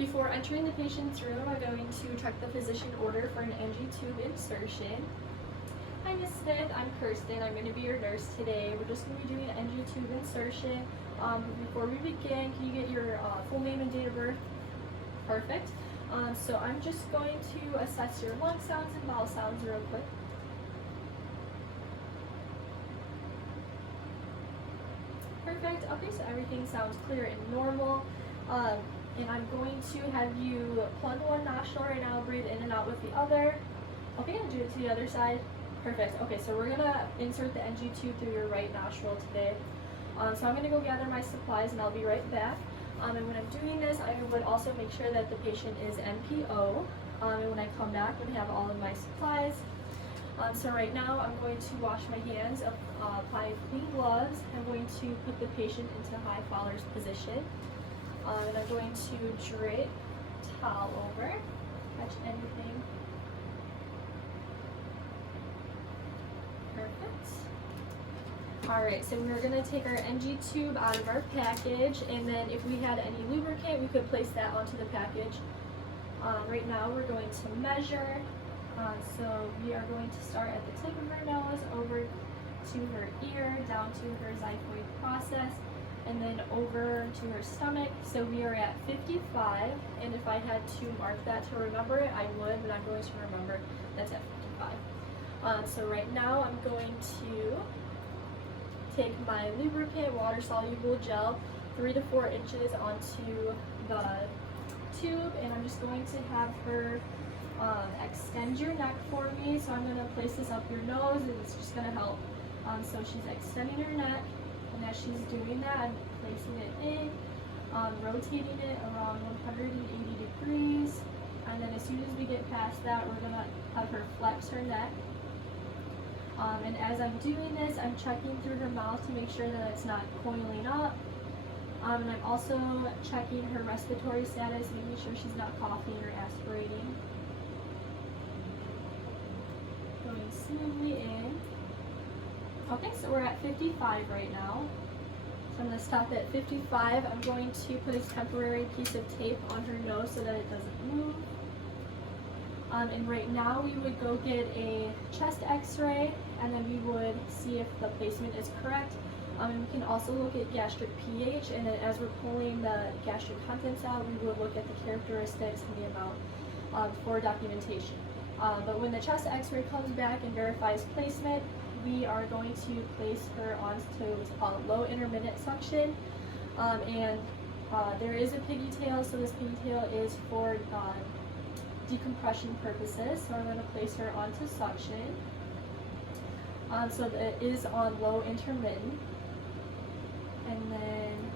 Before entering the patient's room, I'm going to check the physician order for an NG tube insertion. Hi, Ms. Smith. I'm Kirsten. I'm going to be your nurse today. We're just going to be doing an NG tube insertion. Before we begin, can you get your full name and date of birth? Perfect. So I'm just going to assess your lung sounds and bowel sounds real quick. Perfect. Okay, so everything sounds clear and normal. And I'm going to have you plug one nostril right now, breathe in and out with the other. Okay, and do it to the other side. Perfect. Okay, so we're gonna insert the NG tube through your right nostril today. So I'm gonna go gather my supplies and I'll be right back. And when I'm doing this, I would also make sure that the patient is NPO. And when I come back, I'm gonna have all of my supplies. So right now, I'm going to wash my hands, apply clean gloves. I'm going to put the patient into high Fowler's position. And I'm going to drape towel over, catch anything. Perfect. Alright, so we're going to take our NG tube out of our package, and then if we had any lubricant, we could place that onto the package. Right now we're going to measure. So we are going to start at the tip of her nose, over to her ear, down to her xiphoid process, and then over to her stomach. So we are at 55, and if I had to mark that to remember it, I would, but I'm going to remember that's at 55. So right now I'm going to take my lubricant, water-soluble gel, 3 to 4 inches onto the tube, and I'm just going to have her extend your neck for me. So I'm going to place this up your nose, and it's just going to help. So she's extending her neck, and as she's doing that, I'm placing it in, rotating it around 180 degrees, and then as soon as we get past that, we're going to have her flex her neck. And as I'm doing this, I'm checking through her mouth to make sure that it's not coiling up. And I'm also checking her respiratory status, making sure she's not coughing or aspirating. Going smoothly in. Okay, so we're at 55 right now. So I'm going to stop at 55. I'm going to put a temporary piece of tape on her nose so that it doesn't move. And right now we would go get a chest x-ray, and then we would see if the placement is correct. And we can also look at gastric pH, and then as we're pulling the gastric contents out, we would look at the characteristics and the amount for documentation. But when the chest x-ray comes back and verifies placement, we are going to place her onto what's called low intermittent suction. There is a piggy tail, so this piggy tail is for decompression purposes. So I'm going to place her onto suction. So that it is on low intermittent. And then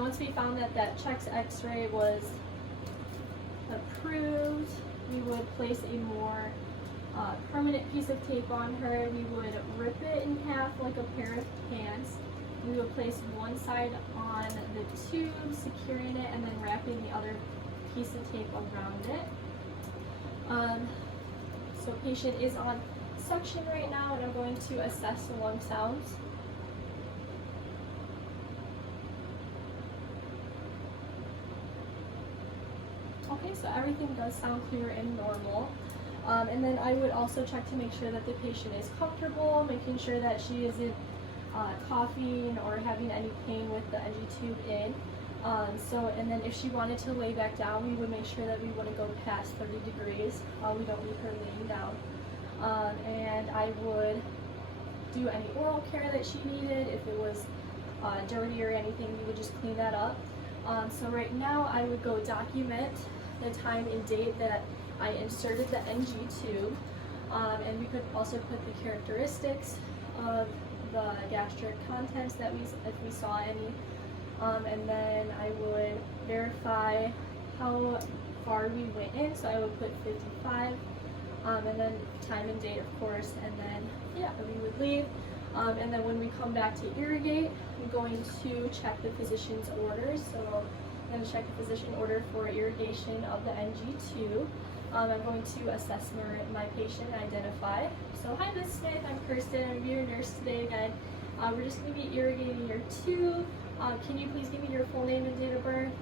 once we found that that chest x-ray was approved, we would place a more permanent piece of tape on her. We would rip it in half like a pair of pants. We would place one side on the tube, securing it, and then wrapping the other piece of tape around it. So patient is on suction right now, and I'm going to assess the lung sounds. Okay, so everything does sound clear and normal. And then I would also check to make sure that the patient is comfortable, making sure that she isn't coughing or having any pain with the NG tube in. And then if she wanted to lay back down, we would make sure that we wouldn't go past 30 degrees. We don't need her laying down. And I would do any oral care that she needed. If it was dirty or anything, we would just clean that up. So right now I would go document the time and date that I inserted the NG tube. And we could also put the characteristics of the gastric contents that if we saw any. And then I would verify how far we went in, so I would put 55, and then time and date, of course, and then yeah, we would leave. And then when we come back to irrigate, I'm going to check the physician's orders. So I'm going to check the physician order for irrigation of the NG tube. I'm going to assess my patient and identify. So hi, Ms. Smith, I'm Kirsten. I'm your nurse today again. We're just going to be irrigating your tube. Can you please give me your full name and date of birth?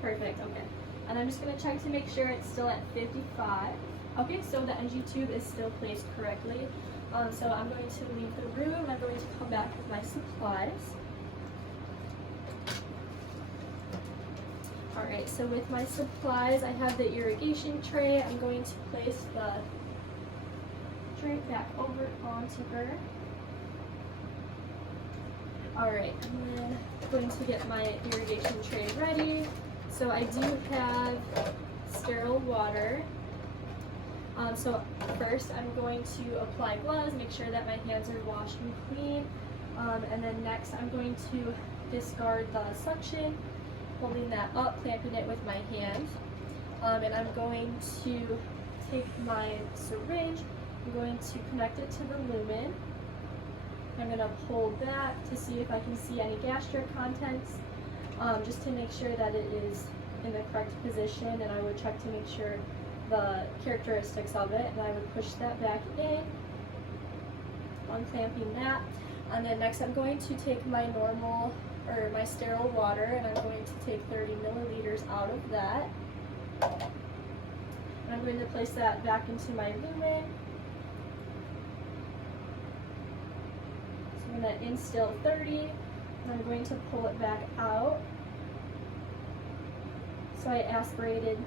Perfect, okay. And I'm just going to check to make sure it's still at 55. Okay, so the NG tube is still placed correctly. So I'm going to leave the room. I'm going to come back with my supplies. Alright, so with my supplies, I have the irrigation tray. I'm going to place the tray back over onto her. Alright, and then I'm going to get my irrigation tray ready. So I do have sterile water. So first I'm going to apply gloves, make sure that my hands are washed and clean. And then next I'm going to discard the suction, holding that up, clamping it with my hand. And I'm going to take my syringe, I'm going to connect it to the lumen. I'm going to hold that to see if I can see any gastric contents, just to make sure that it is in the correct position, and I would check to make sure the characteristics of it, and I would push that back in, unclamping that. And then next I'm going to take my my sterile water, and I'm going to take 30 milliliters out of that. And I'm going to place that back into my lumen. So I'm going to instill 30, and I'm going to pull it back out. So I aspirated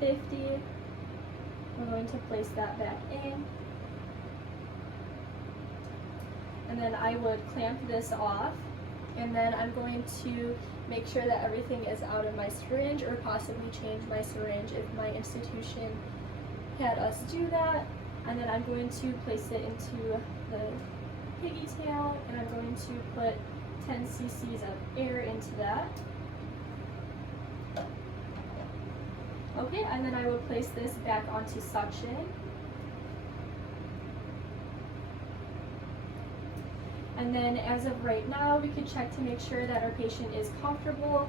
50. I'm going to place that back in. And then I would clamp this off. And then I'm going to make sure that everything is out of my syringe, or possibly change my syringe if my institution had us do that. And then I'm going to place it into the piggy tail, and I'm going to put 10 cc's of air into that. Okay, and then I will place this back onto suction. And then as of right now, we could check to make sure that our patient is comfortable.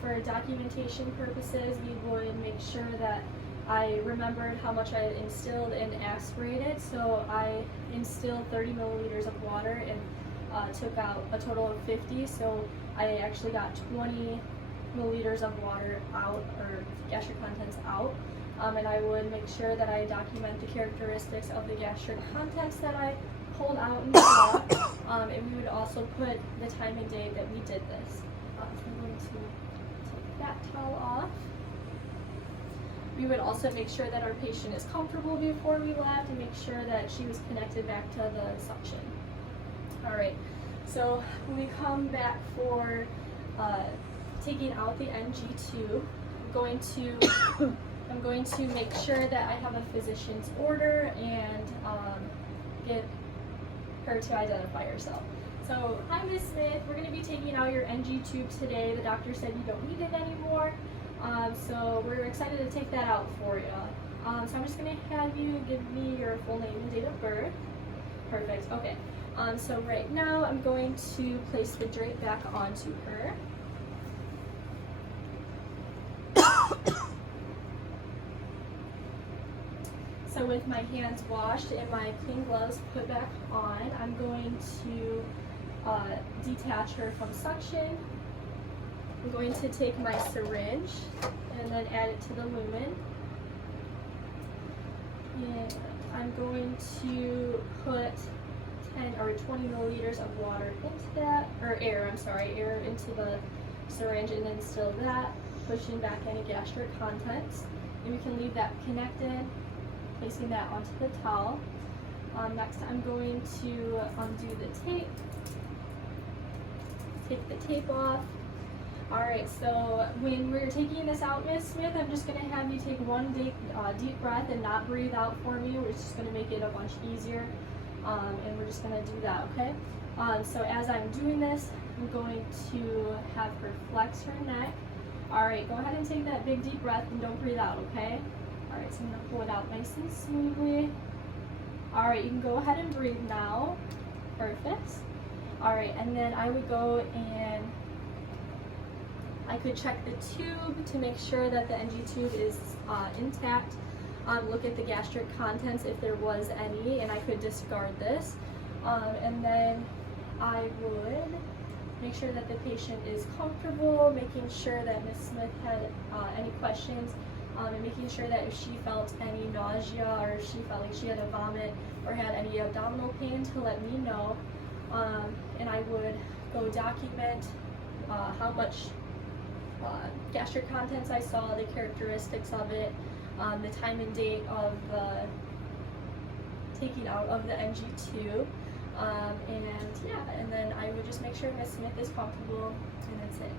For documentation purposes, we would make sure that I remembered how much I instilled and aspirated. So I instilled 30 milliliters of water and took out a total of 50. So I actually got 20 milliliters of water out, or gastric contents out. And I would make sure that I document the characteristics of the gastric contents that I pulled out and saw. And we would also put the time and day that we did this. So I'm going to take that towel off. We would also make sure that our patient is comfortable before we left, and make sure that she was connected back to the suction. Alright, so when we come back for taking out the NG tube, I'm going to make sure that I have a physician's order and get her to identify herself. So, hi Ms. Smith, we're going to be taking out your NG tube today. The doctor said you don't need it anymore, so we're excited to take that out for you. So I'm just going to have you give me your full name and date of birth. Perfect, okay. So right now I'm going to place the drape back onto her. So with my hands washed and my clean gloves put back on, I'm going to detach her from suction. I'm going to take my syringe and then add it to the lumen. And I'm going to put 10 or 20 milliliters of water into that, or air into the syringe, and then still that, pushing back any gastric contents. And we can leave that connected, placing that onto the towel. Next I'm going to undo the tape, take the tape off. Alright, so when we're taking this out, Ms. Smith, I'm just going to have you take one deep breath and not breathe out for me. We're just going to make it a bunch easier, and we're just going to do that, okay? So as I'm doing this, I'm going to have her flex her neck. Alright, go ahead and take that big deep breath and don't breathe out, okay? Alright, so I'm going to pull it out nice and smoothly. Alright, you can go ahead and breathe now. Perfect. Alright, and then I would go and I could check the tube to make sure that the NG tube is intact. Look at the gastric contents if there was any, and I could discard this. And then I would make sure that the patient is comfortable, making sure that Ms. Smith had any questions, and making sure that if she felt any nausea or if she felt like she had a vomit or had any abdominal pain, to let me know. And I would go document how much gastric contents I saw, the characteristics of it, the time and date of the taking out of the NG tube, and yeah, and then I would just make sure Miss Smith is comfortable, and that's it.